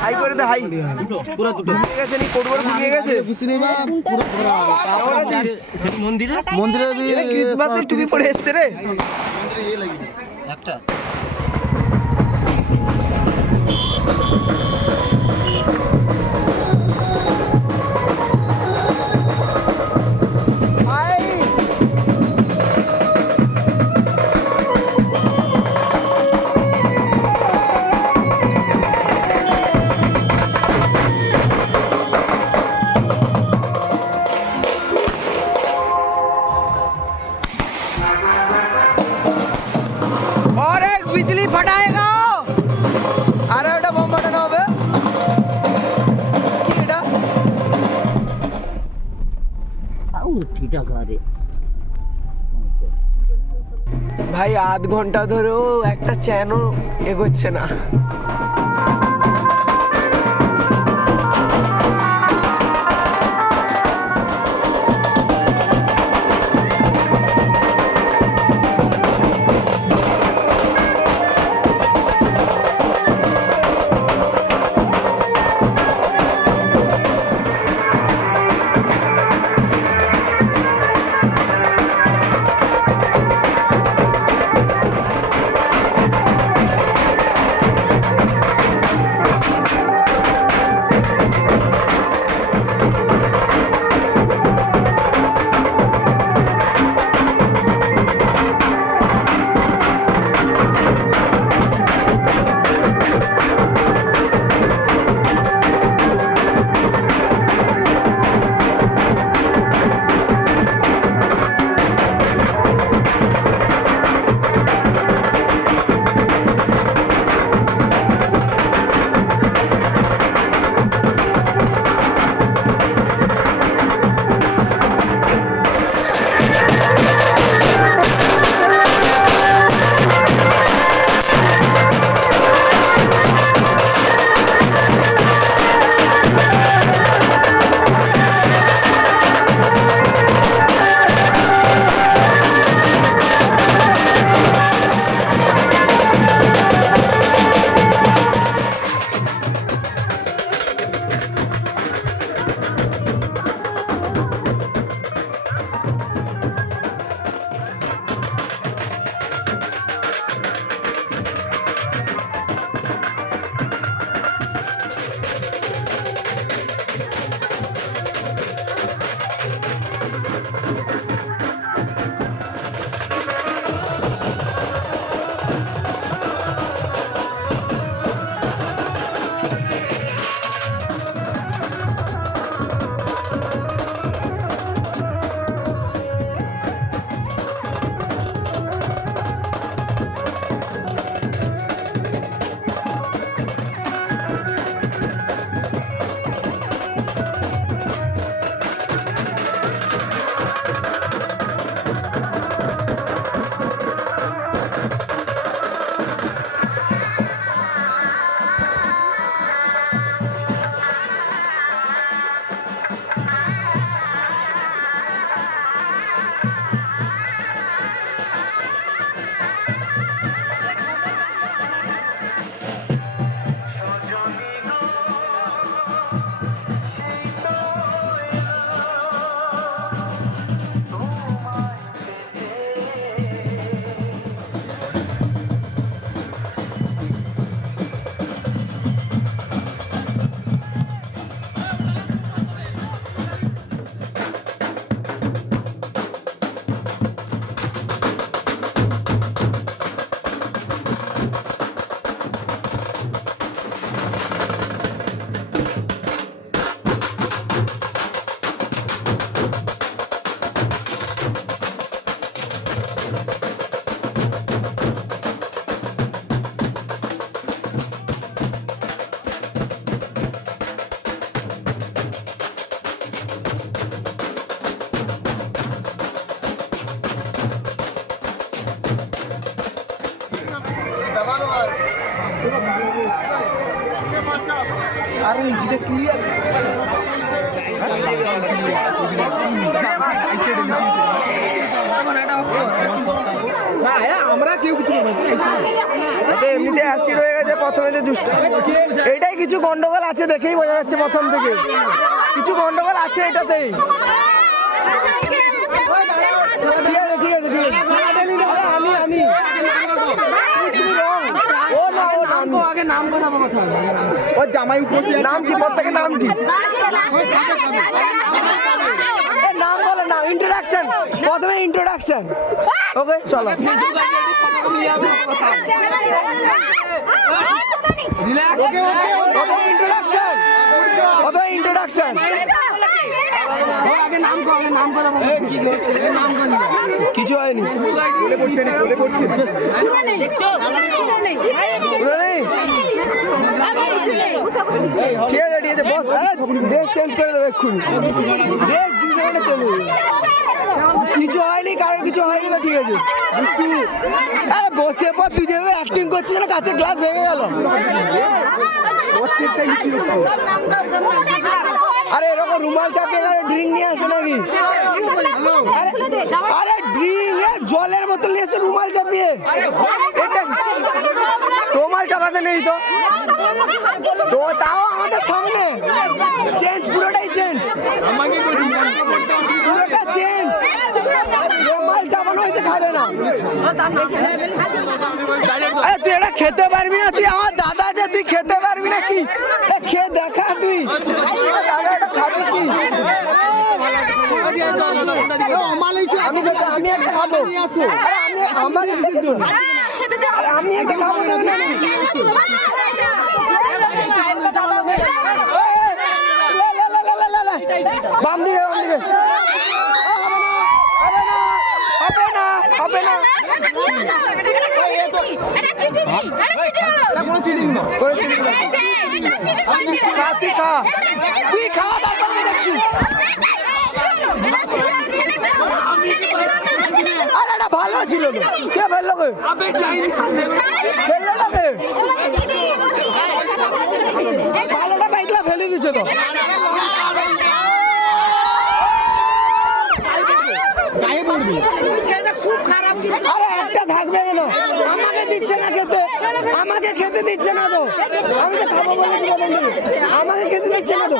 High করে দে, high পুরো দুটো গেছে নি, কোটবার ফুরিয়ে গেছে পুরো মন্দিরে মন্দিরে ক্রিসমাসের টুপি পরে এসছে রে মন্দিরে লাগিয়ে একটা बिजली फटाएगा अरे ওটা বম ফাটানো হবে কি এটা আউ ঠিটা করে ভাই আধ ঘন্টা ধরেও একটা চ্যানও এগোচ্ছে না আরে যেটা ক্লিয়ার এখন এটা আমরা কেউ কিছু এমনিতে অ্যাসিড হয়ে গেছে প্রথমে যে জুসটা। এইটাই কিছু গন্ডগোল আছে, দেখেই বোঝা যাচ্ছে প্রথম থেকে কিছু গন্ডগোল আছে এটাতেই। ঠিক আছে ঠিক আছে ঠিক আছে, আমি আগে নাম কথা কথা ও জামাই উপস্থিত নাম কি প্রত্যেকের নাম কি? নাম বলে না, ইন্ট্রোডাকশন প্রথমে ইন্ট্রোডাকশন। ওকে চলো ইন্ট্রোডাকশন ইন্ট্রোডাকশন। কিছু হয়নি, ঠিক আছে ঠিক আছে বস, ড্রেস চেঞ্জ করে দেবো এক্ষুনি, ড্রেস 2 সেকেন্ডে চলে যাবে। কিছু হয়নি, কারণ কিছু হয়নি তো ঠিক আছে। আরে বসে পর তুই যেভাবে অ্যাক্টিং করছিস না, কাছে গ্লাস ভেঙে গেল। আরে এরকম রুমাল চাপিয়ে ড্রিঙ্ক নিয়ে আসে নাকি? আরে ড্রিঙ্ক জলের বোতল নিয়ে এসে রুমাল চাপিয়ে, রুমাল চাপাতে নেই তো, তো তাও আমাদের সামনে চেঞ্জ, পুরোটাই চেঞ্জ, পুরোটা চেঞ্জ। রুমাল চাপানো হয়েছে, খাবে না। আরে তুই এটা খেতে পারবি না, তুই আমার দাদা আছে, তুই খেতে পারবি না কি? খেয়ে দেখা তুই, দাদা এটা খাবে কি? আমি একটা খাবো, আমার আমি একটা খাবো না। বাম দিকে বাম দিকে, হবে না হবে না। তুই খা, তারপর আমি দেখছি। আরে এটা ভালো ছিল তো, কে ফেললো কে? ফেললো না কে? ভালোটা পাইতলা ফেলে দিচ্ছে তো। আরে একটা থাকবে কেন? আমাকে দিচ্ছে না খেতে, আমাকে খেতে দিচ্ছে না তো, আমি তো খাবো বলেছি প্রথম থেকে, আমাকে খেতে দিচ্ছে না তো।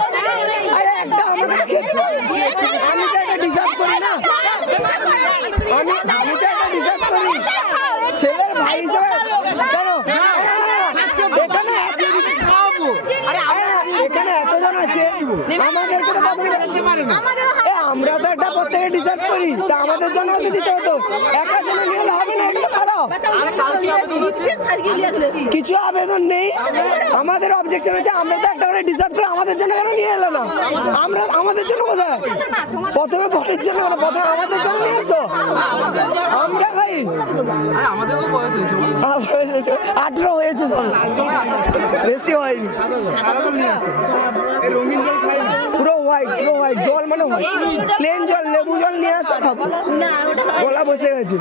আরে একটা আমাকে খেতে, আমি তো একটা ডিজার্ভ করি না, আমি তো একটা ডিজার্ভ করি ছেলের ভাই হিসেবে। কেন এখানে এখানে এতজন আছে, আমাদের আমরা তো একটা প্রত্যেকে ডিসাইড করি, তা আমাদের জন্য দিতে হতো, একা জন্য নিয়ে হবে না, এটা তো খারাপ। কিছু আবেদন নেই, আমাদের অবজেকশন হচ্ছে আমরা তো একটা করে ডিসাইড করে আমাদের জন্য কেন নিয়ে এলো না? আমরা আমাদের জন্য কোথায়? প্রথমে বরের জন্য কেন, প্রথমে আমাদের জন্য নিয়ে এসো, আমরা খাই। আমাদেরও বয়স হয়েছে, 18 হয়েছে, বেশি হয়নি। রঙিন জল খাই না, পুরো হোয়াইট, পুরো হোয়াইট জল, মানে হোয়াইট প্লেন জল, লেবু জল নিয়ে আসা খাবো। গলা বসে গেছে,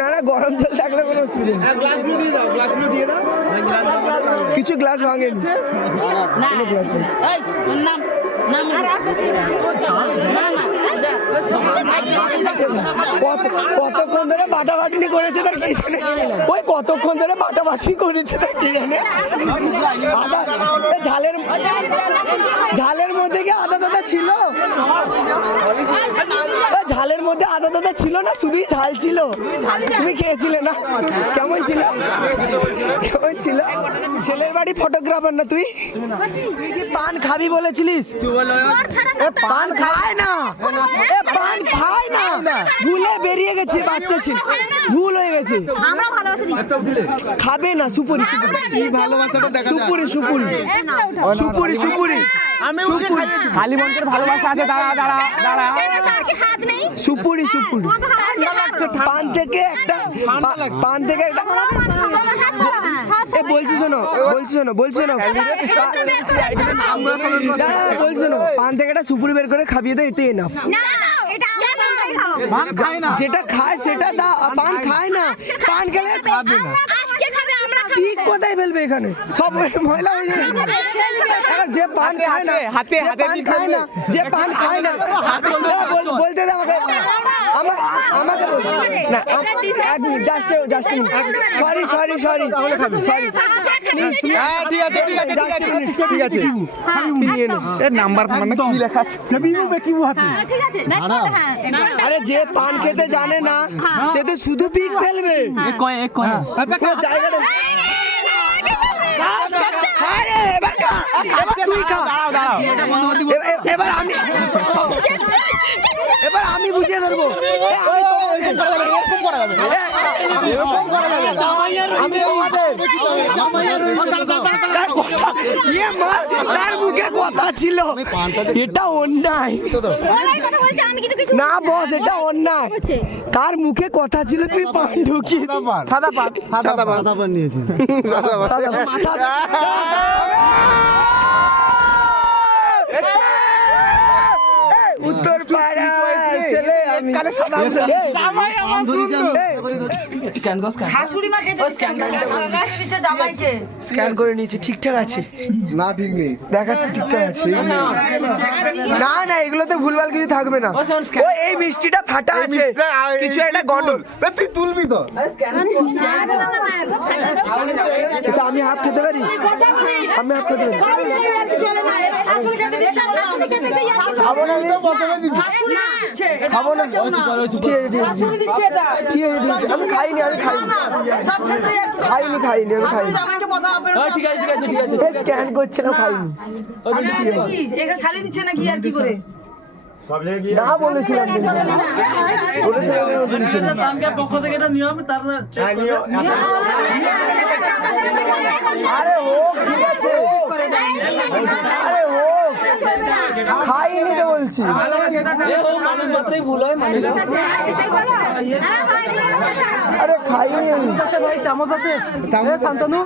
না না গরম জল থাকলে কোনো অসুবিধা নেই। গ্লাসগুলো দিয়ে দাও, কিছু গ্লাস ভাঙেনি। কতক্ষণ ধরে বাটাবাটি করেছে তার কি জানে, ওই কতক্ষণ ধরে বাটাবাটি করেছে তার কি জানে। ঝালের মধ্যে কি আদা দাদা ছিল? ঝালের মধ্যে আদা দাদা ছিল না, শুধুই ঝাল ছিল। তুমি খেয়েছিলে না? কেমন ছিল? কেমন ছিল? ছেলের বাড়ি ফটোগ্রাফার না তুই? তুই কি পান খাবি বলেছিলিস? পান খায় না, পান খায় না, ভুলে বেরিয়ে গেছে, বাচ্চা ছিল, ভুল হয়ে গেছে। খাবে না, সুপুরি সুপুরি, ভালোবাসাটা দেখা যায়, সুপুরি সুপুরি সুপুরি সুপুরি, আমি খালি মন্ত্রের ভালোবাসা আছে। দাঁড়া দাঁড়া দাঁড়া, সুপুরি সুপুরি, পান থেকে একটা, পান থেকে একটা, বলছি শোনো, বলছি শোনো, বলছি শোনো, বলছি শোনো, পান থেকে একটা সুপুরি বের করে খাবিয়ে দেয়, এটাই এনাফ। যেটা খায় সেটা দা, পান খায় না, পান খেলে খাবে না। পিক কোথায় ফেলবে এখানে? সব ময়লা হয়ে যাবে। যে পান খায় না, হাতে হাতে খায় না, যে পান খায় না, বলতে দে আমাকে, আমার আমাকে বল না এক মিনিট জাস্ট সরি হ্যাঁ ঠিক আছে ঠিক আছে নাম্বার মানে কি লেখা আছে আরে যে পান খেতে জানে না সে তো শুধু পিক ফেলবে জায়গাটা আরে এবার তুই খা এবার আমি বুঝিয়ে ধরবো তার মুখে কথা ছিল এটা অন্যায় না বস এটা অন্যায় তার মুখে কথা ছিল তুই পান ঢুকিয়ে সাদা পান নিয়েছি উত্তর পাড়া ছেলে আমি কালে সাদা জামাই আমার শাশুড়ি মা খেতে স্ক্যান দিচ্ছে জামাইকে স্ক্যান করে নিয়েছি ঠিকঠাক আছে না ঠিক নেই দেখাচ্ছে ঠিকঠাক আছে না না এগুলোতে ভুলভাল কিছু থাকবে না ও এই মিষ্টিটা ফাটা আছে কিছু একটা গন্ডগোল তুই তুলবি তো আচ্ছা আমি হাফ খেতে পারি আমি হাফ খেতে পারি খাবো না আমি খাবো না ঠিক আছে আমি খাইনি স্ক্যান করছিলাম খাইনি শালি দিচ্ছে নাকি আর কি করে না বলেছিলাম পক্ষ থেকে এটা নিয়ম তার আরে হোক ঠিক আছে আরে হোক খাইনি তো বলছি মানুষ মাত্রই ভুল হয় মানে আরে খাইনি আমি ভাই চামচ আছে শান্তনু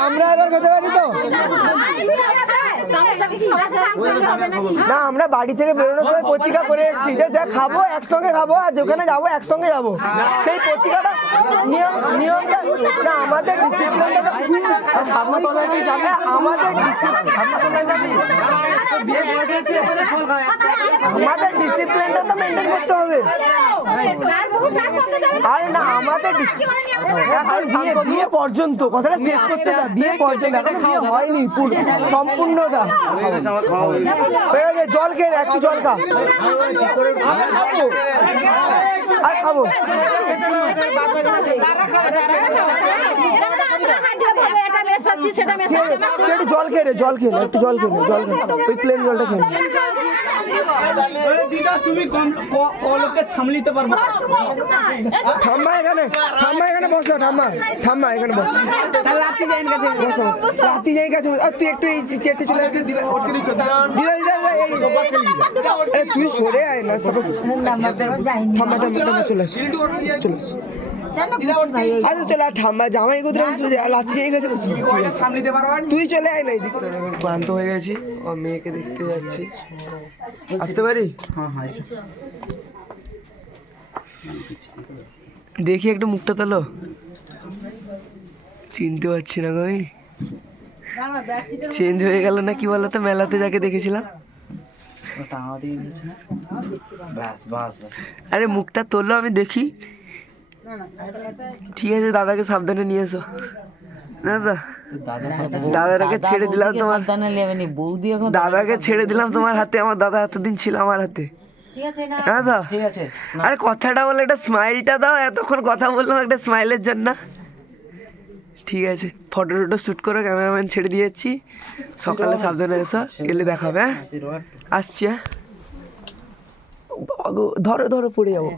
আমরা এবার খেতে পারি তো না আমরা বাড়ি থেকে বেরোনোর সময় প্রতিজ্ঞা করে এসেছি যে যা খাবো একসঙ্গে খাবো আর যেখানে যাবো একসঙ্গে যাবো সেই প্রতিজ্ঞাটা নিয়মটা না আমাদের ডিসিপ্লিনটা আমাদের ডিসিপ্লিনটা তো মেনটেন করতে হবে আরে না আমাদের বিয়ে পর্যন্ত কথাটা শেষ করতে না বিয়ে পর্যন্ত এখনো বিয়ে হয়নি সম্পূর্ণটা জল খেয়ে একটু জল খা আর খাবো একটু জল খেয়ে জল খেয়ে একটু জল খেয়ে ওই প্লেন জলটা খেয়ে তুমি লোককে সামলিতে পারবো ঠাম্মা এখানে বসো ঠাম্মা এখানে বসো তাহলে রাত্রি যাই কাছে বসো রাত্রি যাই কাছে আর তুই একটু এই চেটে চলে দিদা আরে তুই সরে আয় না সাপোজ ঠাম্মা চলে আস আচ্ছা চলে আর ঠাম্মা জামাই কোথায় বসবে লাথি যাই গেছে তুই চলে আয় না এই দিক ক্লান্ত হয়ে গেছি ও মেয়েকে দেখতে যাচ্ছি আসতে পারি দেখি একটু মুখটা তোলো চিনতে পারছি না গো আমি চেঞ্জ হয়ে গেল না কি বলতো মেলাতে যাকে দেখেছিলাম আরে মুখটা তোলো আমি দেখি ঠিক আছে দাদাকে সাবধানে নিয়ে এসো দাদাকে ছেড়ে দিলাম তোমার দাদাকে ছেড়ে দিলাম তোমার হাতে আমার দাদা এতদিন ছিল আমার হাতে ঠিক আছে আরে কথাটা বলে একটা স্মাইলটা দাও এতক্ষণ কথা বললাম একটা স্মাইলের জন্য ঠিক আছে ফটো শ্যুট করে ক্যামেরাম্যান ছেড়ে দিয়েছি সকালে সাবধানে এসো এলে দেখাবে হ্যাঁ আসছি হ্যাঁ ধরো পড়ে যাবো